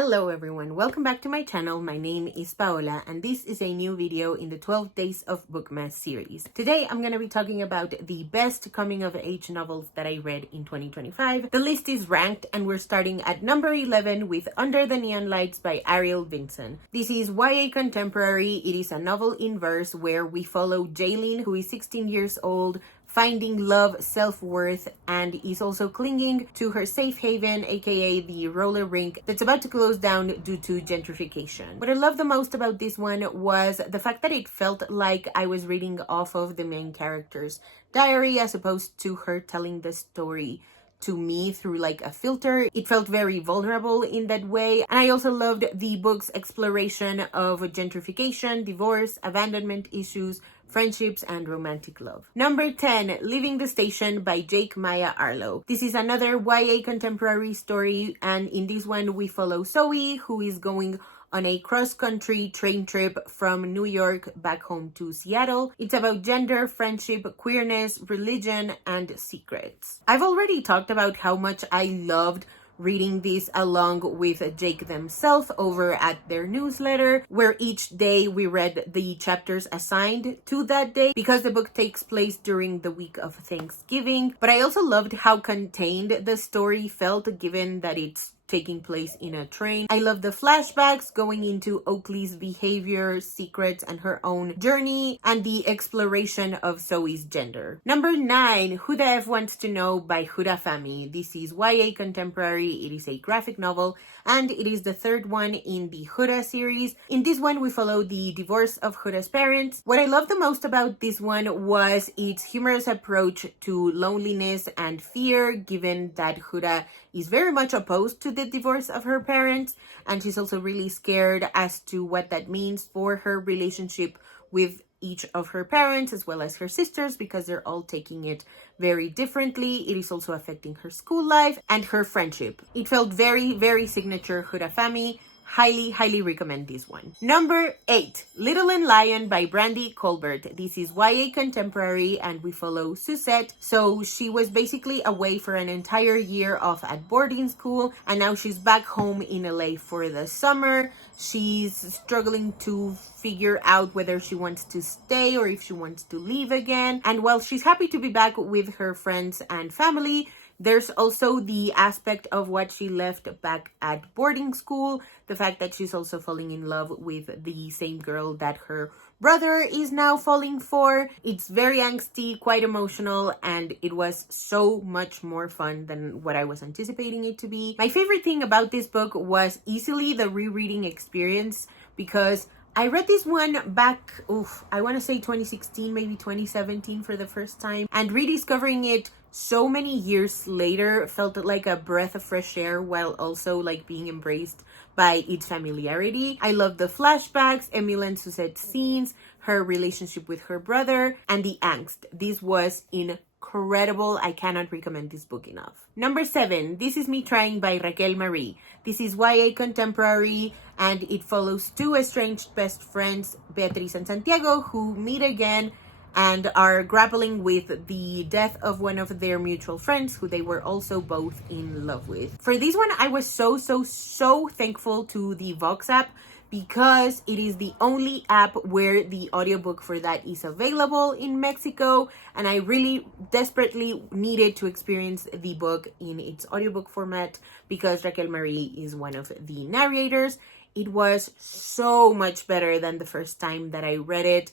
Hello everyone, welcome back to my channel. My name is Paola and this is a new video in the 12 Days of Bookmas series. Today I'm going to be talking about the best coming of age novels that I read in 2025. The list is ranked and we're starting at number 11 with Under the Neon Lights by Ariel Vinson. This is YA contemporary. It is a novel in verse where we follow Jaylene, who is 16 years old, finding love, self-worth, and is also clinging to her safe haven, aka the roller rink that's about to close down due to gentrification. What I love the most about this one was the fact that it felt like I was reading off of the main character's diary as opposed to her telling the story to me through like a filter. It felt very vulnerable in that way. And I also loved the book's exploration of gentrification, divorce, abandonment issues, friendships, and romantic love. Number 10, Leaving the Station by Jake Maya Arlo. This is another YA contemporary story, and in this one we follow Zoe, who is going on a cross-country train trip from New York back home to Seattle. It's about gender, friendship, queerness, religion, and secrets. I've already talked about how much I loved reading this along with Jake themselves over at their newsletter, where each day we read the chapters assigned to that day because the book takes place during the week of Thanksgiving. But I also loved how contained the story felt given that it's taking place in a train. I love the flashbacks going into Oakley's behavior, secrets, and her own journey, and the exploration of Zoe's gender. Number 9, Who the F Wants to Know by Huda Fahmy. This is YA contemporary. It is a graphic novel, and it is the third one in the Huda series. In this one, we follow the divorce of Huda's parents. What I love the most about this one was its humorous approach to loneliness and fear, given that Huda is very much opposed to the divorce of her parents, and she's also really scared as to what that means for her relationship with each of her parents as well as her sisters, because they're all taking it very differently. It is also affecting her school life and her friendship. It felt very, very signature Huda Fahmy. Highly recommend this one. Number 8, Little and Lion by Brandy Colbert. This is YA contemporary and we follow Suzette. So she was basically away for an entire year off at boarding school, and now she's back home in LA for the summer. She's struggling to figure out whether she wants to stay or if she wants to leave again. And while she's happy to be back with her friends and family, there's also the aspect of what she left back at boarding school, the fact that she's also falling in love with the same girl that her brother is now falling for. It's very angsty, quite emotional, and it was so much more fun than what I was anticipating it to be. My favorite thing about this book was easily the rereading experience, because I read this one back, I want to say 2016, maybe 2017 for the first time, and rediscovering it so many years later felt like a breath of fresh air while also like being embraced by its familiarity. I love the flashbacks, Emile and Suzette's scenes, her relationship with her brother, and the angst. This was incredible. I cannot recommend this book enough. Number 7, This Is Me Trying by Raquel Marie. This is YA contemporary and it follows two estranged best friends, Beatriz and Santiago, who meet again and are grappling with the death of one of their mutual friends who they were also both in love with. For this one, I was so thankful to the Vox app, because it is the only app where the audiobook for that is available in Mexico, and I really desperately needed to experience the book in its audiobook format because Raquel Marie is one of the narrators. It was so much better than the first time that I read it.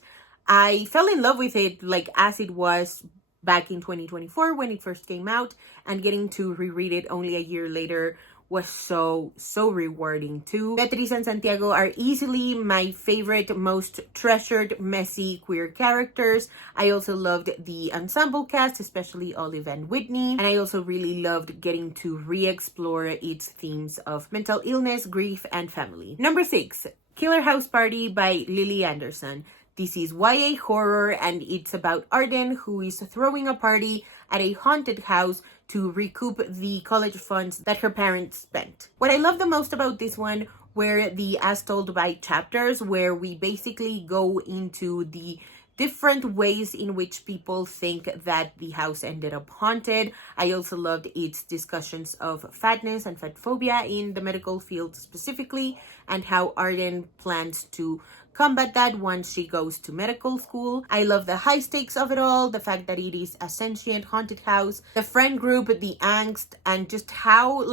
I fell in love with it like as it was back in 2024 when it first came out, and getting to reread it only a year later was so rewarding too. Beatriz and Santiago are easily my favorite, most treasured, messy queer characters. I also loved the ensemble cast, especially Olive and Whitney, and I also really loved getting to re-explore its themes of mental illness, grief, and family. Number 6, Killer House Party by Lily Anderson. This is YA horror and it's about Arden, who is throwing a party at a haunted house to recoup the college funds that her parents spent. What I love the most about this one were the as told by chapters, where we basically go into the different ways in which people think that the house ended up haunted. I also loved its discussions of fatness and fat phobia in the medical field specifically, and how Arden plans to combat that once she goes to medical school. I love the high stakes of it all, the fact that it is a sentient haunted house, the friend group, the angst, and just how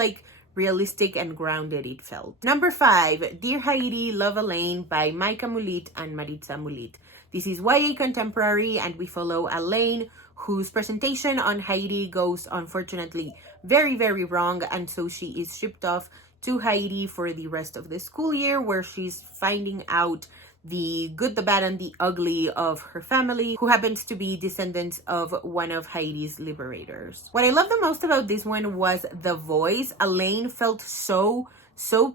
realistic and grounded it felt. Number 5, Dear Haiti, Love Elaine by Maika Mulit and Maritza Mulit. This is YA contemporary, and we follow Elaine, whose presentation on Haiti goes unfortunately very, very wrong, and so she is shipped off to Haiti for the rest of the school year, where she's finding out the good, the bad, and the ugly of her family, who happens to be descendants of one of Haiti's liberators. What I love the most about this one was the voice. Elaine felt so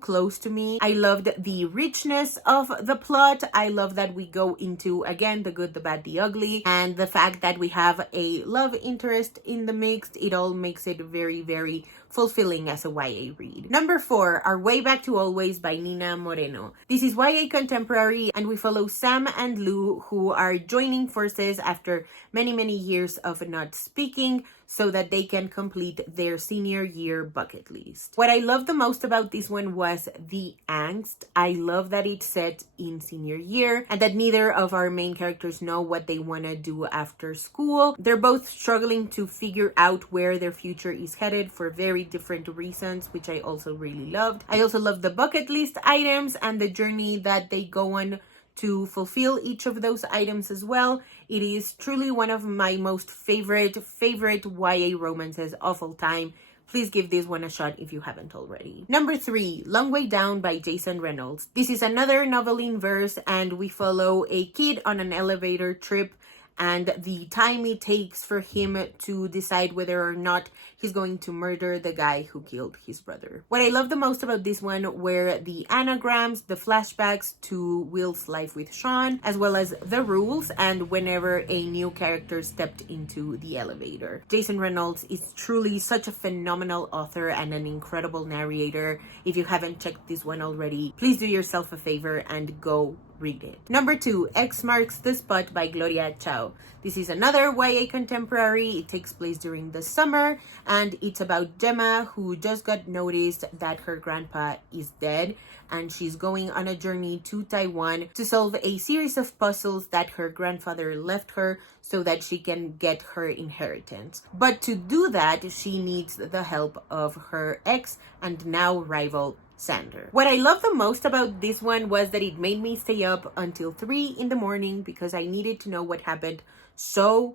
close to me. I loved the richness of the plot. I love that we go into, again, the good, the bad, the ugly, and the fact that we have a love interest in the mix. It all makes it very, very fulfilling as a YA read. Number 4, Our Way Back to Always by Nina Moreno. This is YA contemporary, and we follow Sam and Lou, who are joining forces after many, many years of not speaking, so that they can complete their senior year bucket list. What I love the most about this one was the angst. I love that it's set in senior year and that neither of our main characters know what they want to do after school. They're both struggling to figure out where their future is headed for very different reasons, which I also really loved. I also love the bucket list items and the journey that they go on to fulfill each of those items as well. It is truly one of my most favorite YA romances of all time. Please give this one a shot if you haven't already. Number 3, Long Way Down by Jason Reynolds. This is another novel in verse, and we follow a kid on an elevator trip and the time it takes for him to decide whether or not he's going to murder the guy who killed his brother. What I love the most about this one were the anagrams, the flashbacks to Will's life with Sean, as well as the rules and whenever a new character stepped into the elevator. Jason Reynolds is truly such a phenomenal author and an incredible narrator. If you haven't checked this one already, please do yourself a favor and go read it. Number 2, X Marks the Spot by Gloria Chao. This is another YA contemporary. It takes place during the summer, and it's about Gemma, who just got noticed that her grandpa is dead, and she's going on a journey to Taiwan to solve a series of puzzles that her grandfather left her so that she can get her inheritance. But to do that, she needs the help of her ex and now rival Sander. What I love the most about this one was that it made me stay up until 3 in the morning because I needed to know what happened so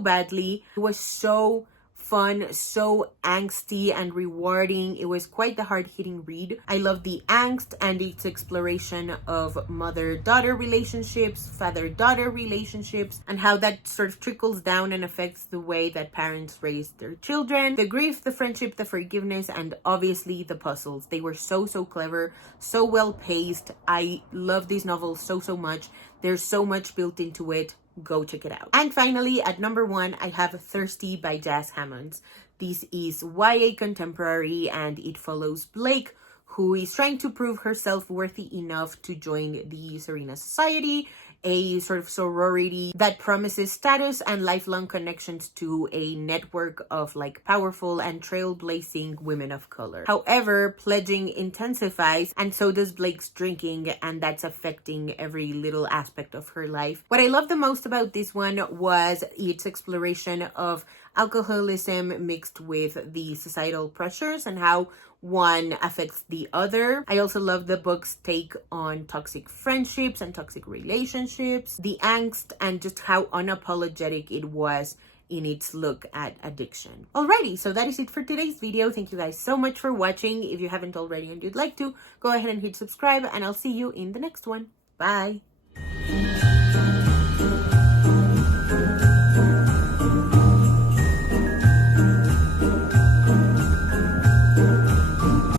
badly. It was so fun, so angsty and rewarding. It was quite the hard-hitting read. I love the angst and its exploration of mother-daughter relationships, father-daughter relationships, and how that sort of trickles down and affects the way that parents raise their children. The grief, the friendship, the forgiveness, and obviously the puzzles. They were so clever, so well-paced. I love these novels so much. There's so much built into it. Go check it out. And finally, at number 1, I have Thirsty by Jazz Hammonds. This is YA contemporary, and it follows Blake, who is trying to prove herself worthy enough to join the Serena Society, a sort of sorority that promises status and lifelong connections to a network of powerful and trailblazing women of color. However, pledging intensifies, and so does Blake's drinking, and that's affecting every little aspect of her life. What I love the most about this one was its exploration of alcoholism mixed with the societal pressures and how one affects the other. I also love the book's take on toxic friendships and toxic relationships, the angst, and just how unapologetic it was in its look at addiction. Alrighty, so that is it for today's video. Thank you guys so much for watching. If you haven't already and you'd like to, go ahead and hit subscribe, and I'll see you in the next one. Bye!